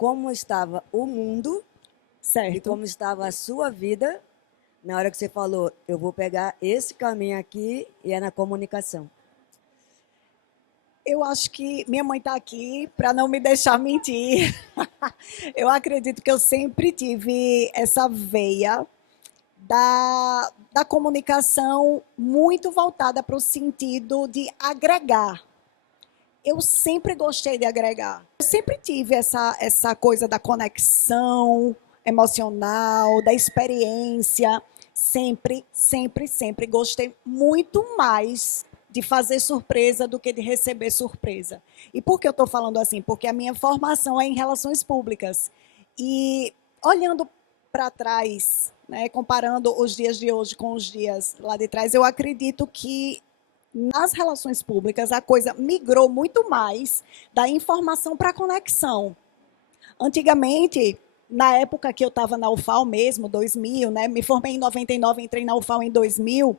como estava o mundo e Certo. como estava a sua vida na hora que você falou, eu vou pegar esse caminho aqui e é na comunicação. Eu acho que minha mãe está aqui para não me deixar mentir. Eu acredito que eu sempre tive essa veia da comunicação muito voltada para o sentido de agregar. Eu sempre gostei de agregar. Eu sempre tive essa coisa da conexão emocional, da experiência. Sempre, sempre, sempre gostei muito mais de fazer surpresa do que de receber surpresa. E por que eu estou falando assim? Porque a minha formação é em relações públicas. E olhando para trás, né, comparando os dias de hoje com os dias lá de trás, eu acredito que nas relações públicas a coisa migrou muito mais da informação para a conexão. Antigamente, na época que eu estava na UFAL mesmo, 2000, né, me formei em 99, entrei na UFAL em 2000,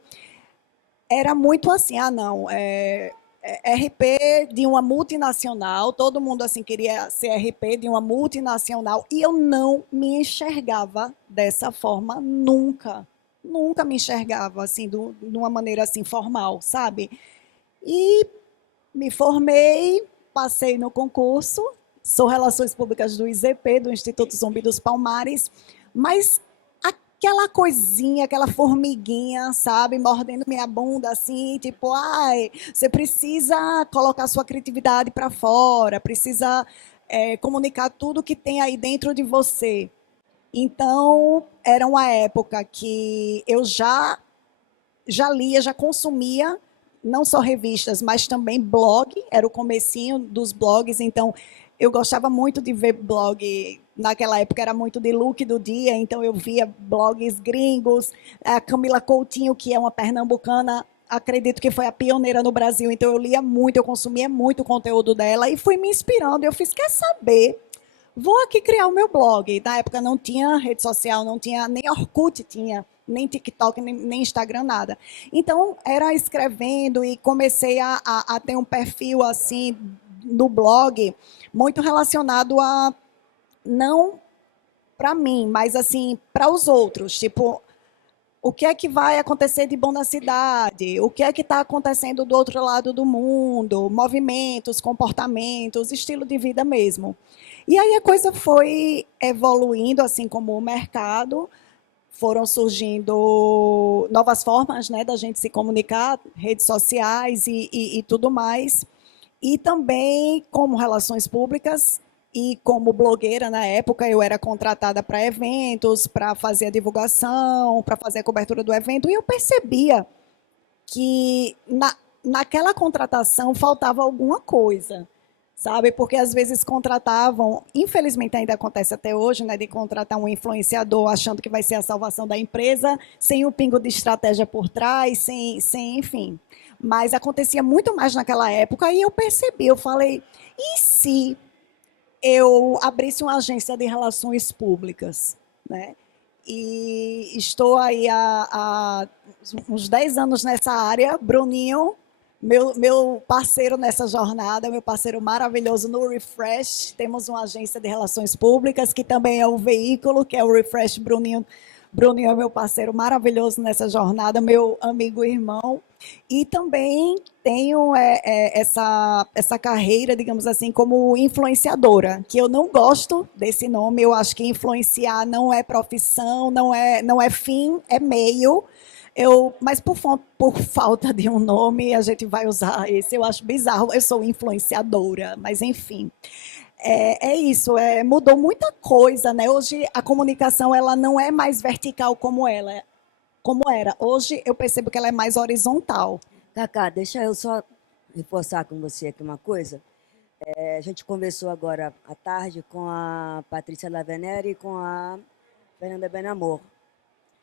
era muito assim, não, RP de uma multinacional, todo mundo assim queria ser RP de uma multinacional, e eu não me enxergava dessa forma nunca. Nunca me enxergava assim, de uma maneira assim formal, sabe? E me formei, passei no concurso, sou Relações Públicas do IZP, do Instituto Zumbi dos Palmares, mas aquela coisinha, aquela formiguinha, sabe, mordendo minha bunda assim, tipo, ai, você precisa colocar sua criatividade para fora, precisa comunicar tudo que tem aí dentro de você. Então, era uma época que eu já lia, já consumia não só revistas, mas também blog, era o comecinho dos blogs, então eu gostava muito de ver blog, naquela época era muito de look do dia, então eu via blogs gringos, a Camila Coutinho, que é uma pernambucana, acredito que foi a pioneira no Brasil, então eu lia muito, eu consumia muito o conteúdo dela e fui me inspirando, eu fiz, quer saber, vou aqui criar o meu blog. Na época não tinha rede social, não tinha, nem Orkut tinha, nem TikTok, nem Instagram, nada. Então, era escrevendo e comecei a ter um perfil assim no blog muito relacionado a, não para mim, mas assim, para os outros. Tipo, o que é que vai acontecer de bom na cidade? O que é que está acontecendo do outro lado do mundo? Movimentos, comportamentos, estilo de vida mesmo. E aí a coisa foi evoluindo, assim como o mercado, foram surgindo novas formas, né, da gente se comunicar, redes sociais e tudo mais. E também como relações públicas e como blogueira na época, eu era contratada para eventos, para fazer a divulgação, para fazer a cobertura do evento, e eu percebia que naquela contratação faltava alguma coisa, sabe? Porque às vezes contratavam, infelizmente ainda acontece até hoje, né, de contratar um influenciador achando que vai ser a salvação da empresa, sem um pingo de estratégia por trás, sem enfim. Mas acontecia muito mais naquela época e eu percebi, eu falei, e se eu abrisse uma agência de relações públicas, né? E estou aí há uns 10 anos nessa área. Bruninho, meu parceiro nessa jornada, meu parceiro maravilhoso no Refresh. Temos uma agência de relações públicas, que também é o veículo, que é o Refresh Bruninho. Bruninho é meu parceiro maravilhoso nessa jornada, meu amigo e irmão. E também tenho essa carreira, digamos assim, como influenciadora, que eu não gosto desse nome, eu acho que influenciar não é profissão, não é fim, é meio. Mas por falta de um nome, a gente vai usar esse, eu acho bizarro, eu sou influenciadora, mas enfim. É isso, mudou muita coisa, né? Hoje a comunicação ela não é mais vertical como era. Hoje eu percebo que ela é mais horizontal. Cacá, deixa eu só reforçar com você aqui uma coisa. A gente conversou agora à tarde com a Patrícia Lavenere e com a Fernanda Benamor.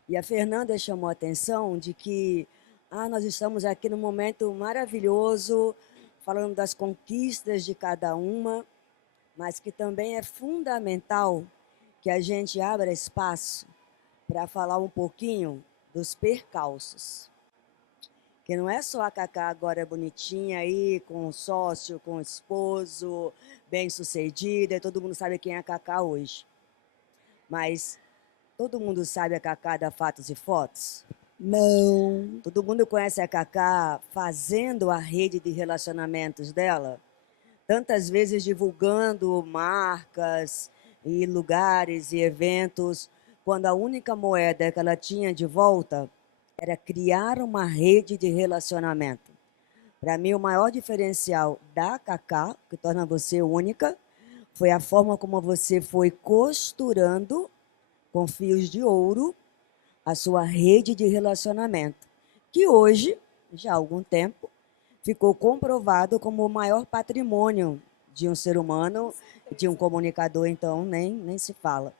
E a Fernanda chamou a atenção de que nós estamos aqui num momento maravilhoso, falando das conquistas de cada uma, mas que também é fundamental que a gente abra espaço para falar um pouquinho dos percalços. Que não é só a Cacá agora bonitinha aí, com o sócio, com o esposo, bem-sucedida, todo mundo sabe quem é a Cacá hoje. Mas todo mundo sabe a Cacá da Fatos e Fotos? Não. Todo mundo conhece a Cacá fazendo a rede de relacionamentos dela? Tantas vezes divulgando marcas e lugares e eventos, quando a única moeda que ela tinha de volta era criar uma rede de relacionamento. Para mim, o maior diferencial da Cacá, que torna você única, foi a forma como você foi costurando com fios de ouro a sua rede de relacionamento, que hoje, já há algum tempo, ficou comprovado como o maior patrimônio de um ser humano, de um comunicador, então, nem se fala.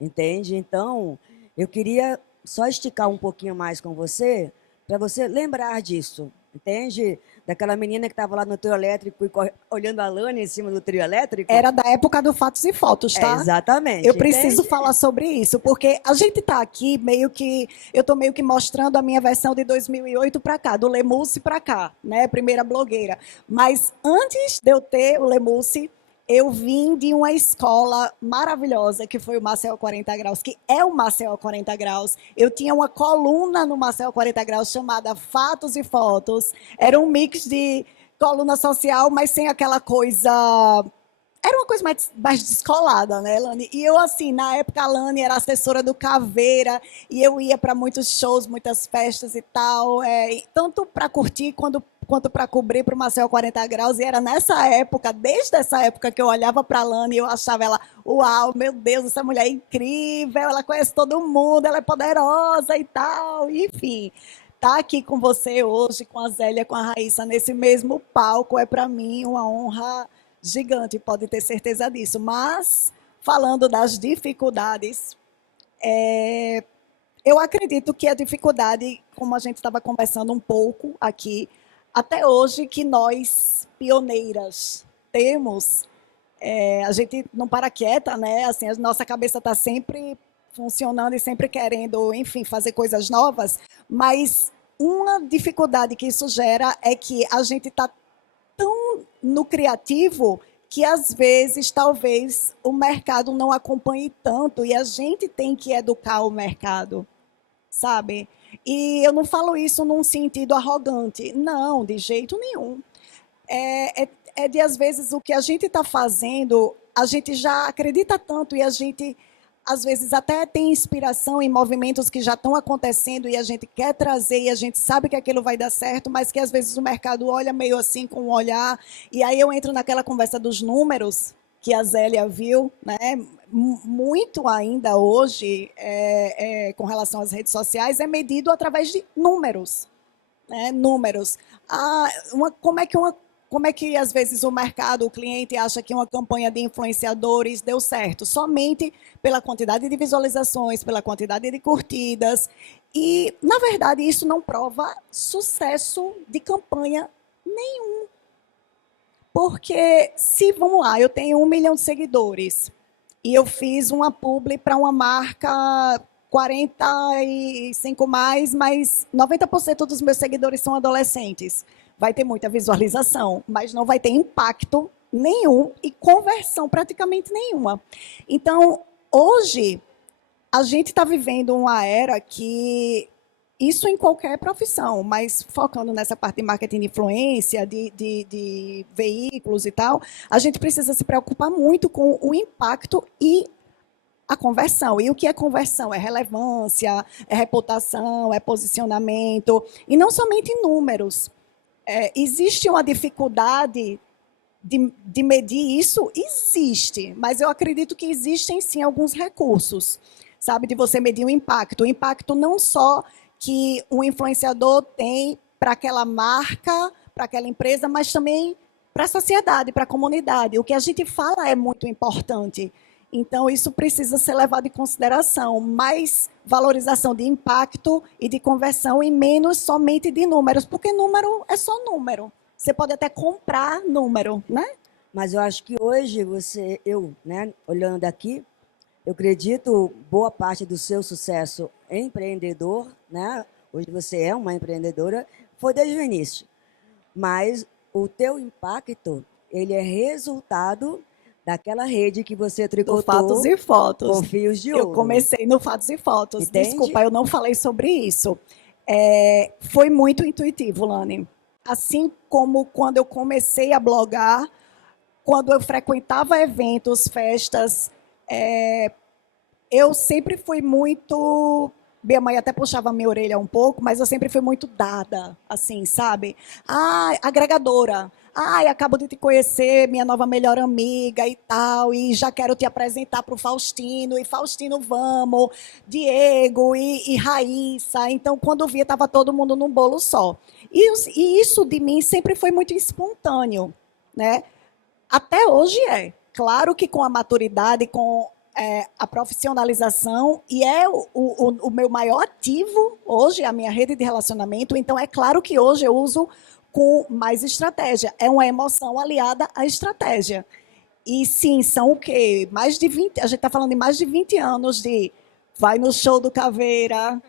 Entende? Então, eu queria só esticar um pouquinho mais com você, para você lembrar disso, entende? Daquela menina que estava lá no trio elétrico e olhando a Lana em cima do trio elétrico. Era da época do Fatos e Fotos, tá? Exatamente. Eu preciso entende? falar sobre isso, porque a gente está aqui eu estou meio que mostrando a minha versão de 2008 para cá, do Lemúcio para cá, né? Primeira blogueira. Mas antes de eu ter o Lemúcio, eu vim de uma escola maravilhosa, que foi o Maceió 40 Graus, que é o Maceió 40 Graus. Eu tinha uma coluna no Maceió 40 Graus chamada Fatos e Fotos. Era um mix de coluna social, mas sem aquela coisa... Era uma coisa mais descolada, né, Lani? E eu, assim, na época, a Lani era assessora do Caveira, e eu ia para muitos shows, muitas festas e tal, tanto para curtir quanto para cobrir para o Maceió 40 Graus. E era nessa época, desde essa época, que eu olhava para a Lani e eu achava ela, uau, meu Deus, essa mulher é incrível, ela conhece todo mundo, ela é poderosa e tal, enfim. Estar aqui com você hoje, com a Zélia, com a Raíssa, nesse mesmo palco, é para mim uma honra gigante, pode ter certeza disso. Mas, falando das dificuldades, eu acredito que a dificuldade, como a gente estava conversando um pouco aqui, até hoje, que nós, pioneiras, temos, a gente não para quieta, né? Assim, a nossa cabeça está sempre funcionando e sempre querendo, enfim, fazer coisas novas, mas uma dificuldade que isso gera é que a gente está tão no criativo que, às vezes, talvez o mercado não acompanhe tanto e a gente tem que educar o mercado, sabe? E eu não falo isso num sentido arrogante, não, de jeito nenhum. É de, às vezes, o que a gente está fazendo, a gente já acredita tanto e a gente, às vezes, até tem inspiração em movimentos que já estão acontecendo e a gente quer trazer e a gente sabe que aquilo vai dar certo, mas que, às vezes, o mercado olha meio assim com um olhar. E aí eu entro naquela conversa dos números que a Zélia viu, né? Muito ainda hoje, com relação às redes sociais, é medido através de números. Né? Números. Como é que, às vezes, o mercado, o cliente acha que uma campanha de influenciadores deu certo? Somente pela quantidade de visualizações, pela quantidade de curtidas. E, na verdade, isso não prova sucesso de campanha nenhum. Porque, se, vamos lá, eu tenho 1 milhão de seguidores e eu fiz uma publi para uma marca 45 mais, mas 90% dos meus seguidores são adolescentes. Vai ter muita visualização, mas não vai ter impacto nenhum e conversão praticamente nenhuma. Então, hoje, a gente está vivendo uma era que, isso em qualquer profissão, mas focando nessa parte de marketing de influência, de veículos e tal, a gente precisa se preocupar muito com o impacto e a conversão. E o que é conversão? É relevância, é reputação, é posicionamento, e não somente números. Existe uma dificuldade de medir isso? Existe, mas eu acredito que existem sim alguns recursos, sabe, de você medir o impacto não só que um influenciador tem para aquela marca, para aquela empresa, mas também para a sociedade, para a comunidade. O que a gente fala é muito importante. Então, isso precisa ser levado em consideração, mais valorização de impacto e de conversão e menos somente de números, porque número é só número. Você pode até comprar número, né? Mas eu acho que hoje né, olhando aqui, eu acredito boa parte do seu sucesso empreendedor, né? Hoje você é uma empreendedora, foi desde o início. Mas o teu impacto, ele é resultado daquela rede que você tricotou Fatos e Fotos. com fios de ouro. Eu comecei no Fatos e Fotos. Entende? Desculpa, eu não falei sobre isso. Foi muito intuitivo, Lani. Assim como quando eu comecei a blogar, quando eu frequentava eventos, festas, eu sempre fui muito... Minha mãe até puxava minha orelha um pouco, mas eu sempre fui muito dada, assim, sabe? Agregadora. Acabo de te conhecer, minha nova melhor amiga e tal, e já quero te apresentar para o Faustino, e Faustino, vamos, Diego e Raíssa. Então, quando via, estava todo mundo num bolo só. E isso de mim sempre foi muito espontâneo, né? Até hoje é. Claro que com a maturidade, com a profissionalização, e o meu maior ativo hoje, a minha rede de relacionamento, então é claro que hoje eu uso com mais estratégia. É uma emoção aliada à estratégia. E sim, são o quê? Mais de 20, a gente está falando de mais de 20 anos de vai no show do Caveira,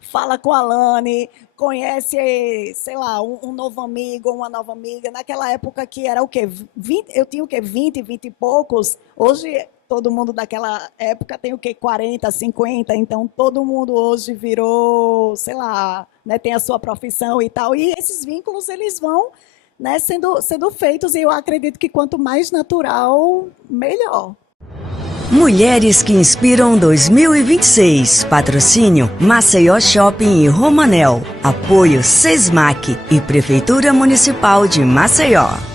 fala com a Lani, conhece, sei lá, um novo amigo, uma nova amiga. Naquela época que era o quê? 20, eu tinha o quê? 20 e poucos. Hoje, todo mundo daquela época tem o quê? 40, 50. Então, todo mundo hoje virou, sei lá, né, tem a sua profissão e tal. E esses vínculos, eles vão, né, sendo feitos. E eu acredito que quanto mais natural, melhor. Mulheres que Inspiram 2026. Patrocínio Maceió Shopping e Romanel. Apoio Sesmac e Prefeitura Municipal de Maceió.